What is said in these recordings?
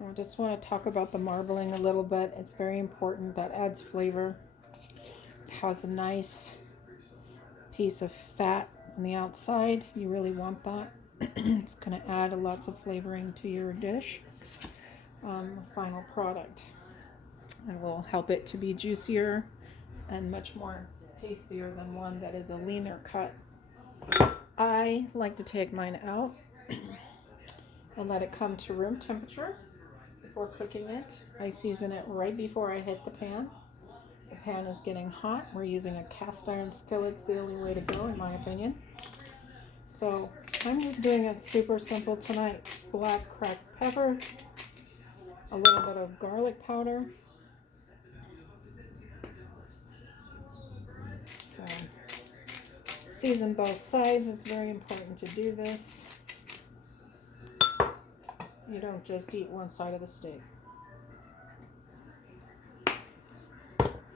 I just want to talk about the marbling a little bit. It's very important. That adds flavor. It has a nice piece of fat on the outside. You really want that. It's going to add lots of flavoring to your dish. Final product. It will help it to be juicier and much more tastier than one that is a leaner cut. I like to take mine out and let it come to room temperature before cooking it. I season it right before I hit the pan. The pan is getting hot. We're using a cast iron skillet. It's the only way to go, in my opinion. So I'm just doing it super simple tonight. Black cracked pepper, a little bit of garlic powder. So season both sides. It's very important to do this. You don't just eat one side of the steak.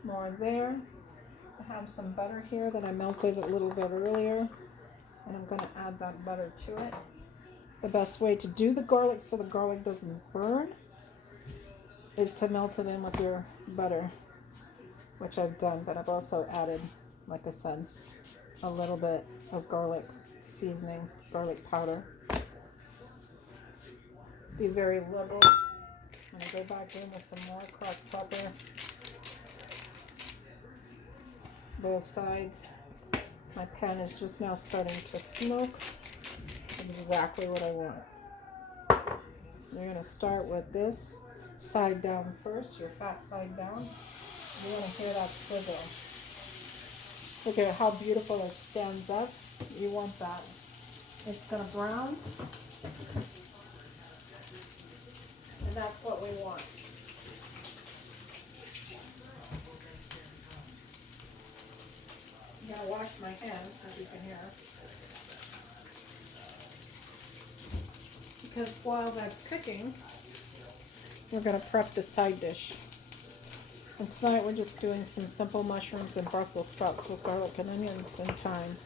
More there. I have some butter here that I melted a little bit earlier, and I'm going to add that butter to it. The best way to do the garlic so the garlic doesn't burn is to melt it in with your butter, which I've done, but I've also added, like I said, a little bit of garlic seasoning, garlic powder. Be very liberal. I'm going to go back in with some more cracked pepper. Both sides. My pan is just now starting to smoke. That's exactly what I want. You're going to start with this side down first, your fat side down. You're going to hear that sizzle. Look at how beautiful it stands up. You want that. It's going to brown. And that's what we want. I'm going to wash my hands, as you can hear. Because while that's cooking, we're going to prep the side dish. And tonight we're just doing some simple mushrooms and Brussels sprouts with garlic and onions and thyme.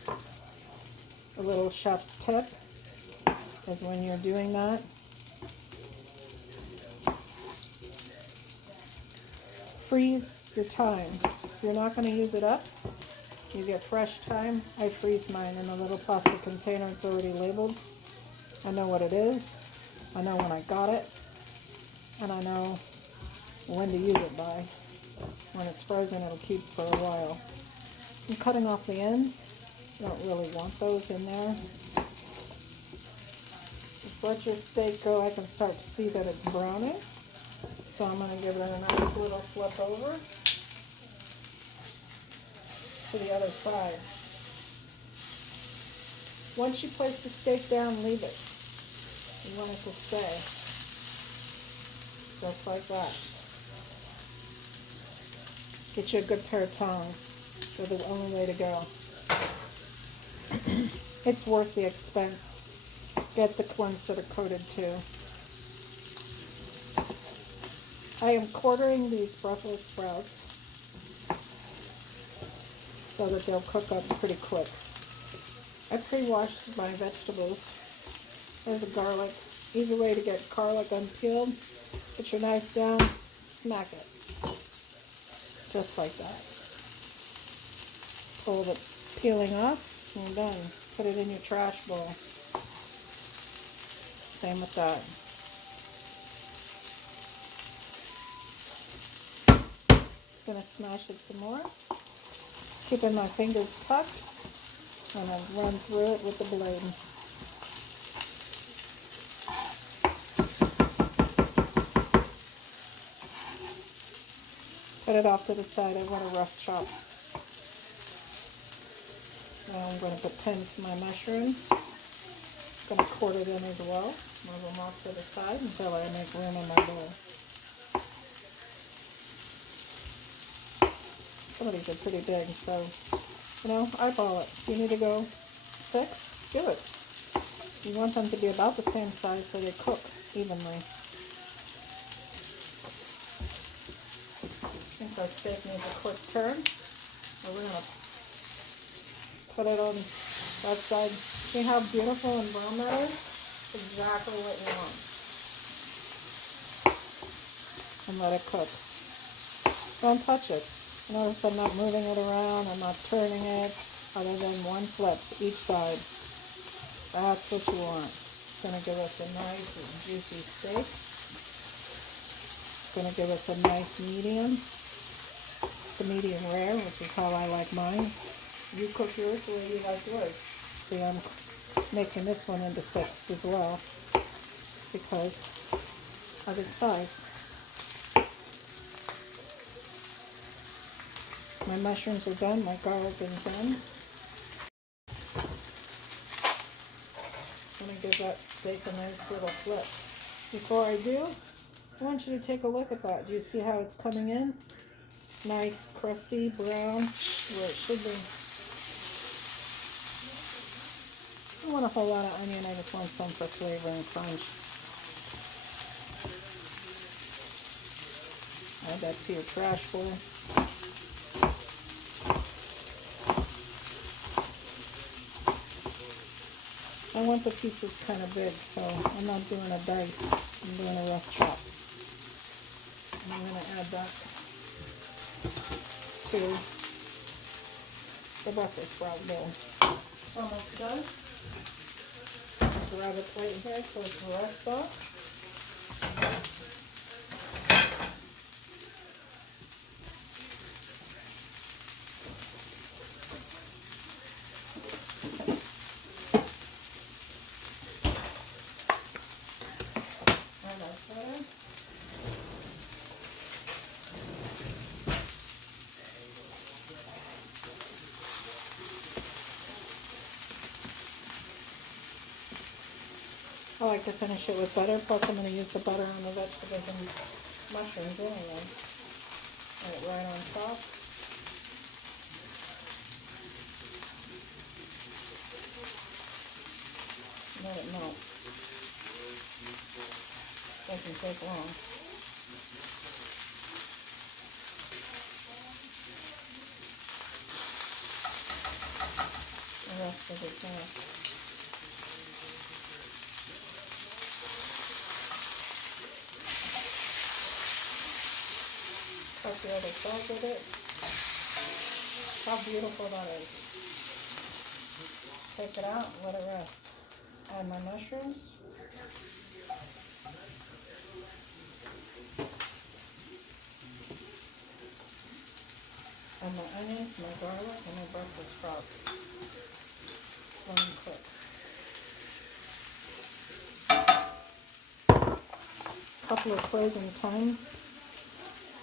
A little chef's tip is when you're doing that, freeze your thyme. If you're not going to use it up, you get fresh thyme. I freeze mine in a little plastic container. It's already labeled. I know what it is. I know when I got it. And I know when to use it by. When it's frozen, it'll keep for a while. I'm cutting off the ends. You don't really want those in there. Just let your steak go. I can start to see that it's browning. So I'm going to give it a nice little flip over to the other side. Once you place the steak down, leave it. You want it to stay. Just like that. Get you a good pair of tongs. They're the only way to go. It's worth the expense. Get the ones that are coated too. I am quartering these Brussels sprouts so that they'll cook up pretty quick. I pre-washed my vegetables. There's a garlic. Easy way to get garlic unpeeled. Put your knife down, smack it. Just like that. Pull the peeling off, and you're done. Put it in your trash bowl. Same with that. Gonna smash it some more. Keeping my fingers tucked, and I'll run through it with the blade. Put it off to the side. I want a rough chop. Now I'm going to put pins to my mushrooms. I'm going to quarter them as well. Move them off to the side until I make room in my bowl. Some of these are pretty big, so, eyeball it. If you need to go 6, do it. You want them to be about the same size so they cook evenly. I think our steak needs a quick turn. So we're going to put it on that side. See how beautiful and brown that is? Exactly what you want. and let it cook. Don't touch it. Notice I'm not moving it around, I'm not turning it, other than one flip each side. That's what you want. It's going to give us a nice juicy steak. It's going to give us a nice medium to medium rare, which is how I like mine. You cook yours the way you like yours. See, I'm making this one into six as well because of its size. My mushrooms are done, my garlic is done. I'm going to give that steak a nice little flip. Before I do, I want you to take a look at that. Do you see how it's coming in? Nice, crusty, brown, where it should be. I don't want a whole lot of onion, I just want some for flavor and crunch. Add that to your trash bowl. I want the pieces kind of big, so I'm not doing a dice, I'm doing a rough chop. And I'm going to add that to the Brussels sprout bowl. Almost done. Grab a plate here so it can rest off. I like to finish it with butter, plus I'm going to use the butter on the vegetables and mushrooms anyways. Right on top. Let it melt. Doesn't take long. The rest of it there. Cut the other side with it. How beautiful that is. Take it out and let it rest. Add my mushrooms. And my onions, my garlic, and my Brussels sprouts. Let them cook. A couple of cloves and thyme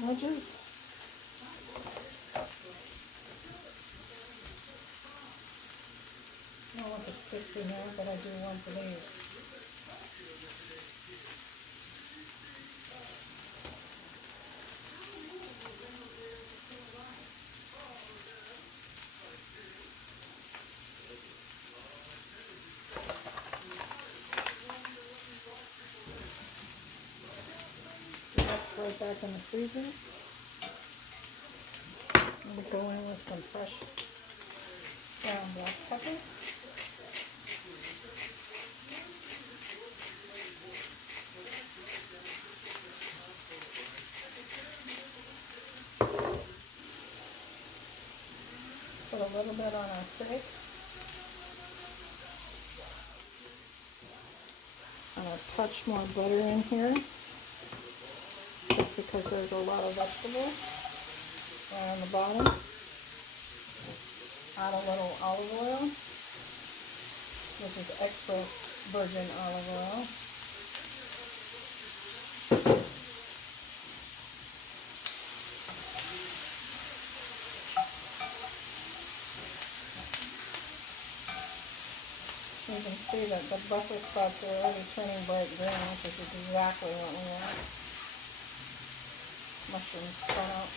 wedges. I don't want the sticks in there, but I do want the leaves. That's right back in the freezer. I'm going to go in with some fresh ground black pepper. Put a little bit on our steak. And a touch more butter in here, just because there's a lot of vegetables right on the bottom. Add a little olive oil. This is extra virgin olive oil. You can see that the Brussels sprouts are already turning bright green, which is exactly what we want. Mushrooms cut out.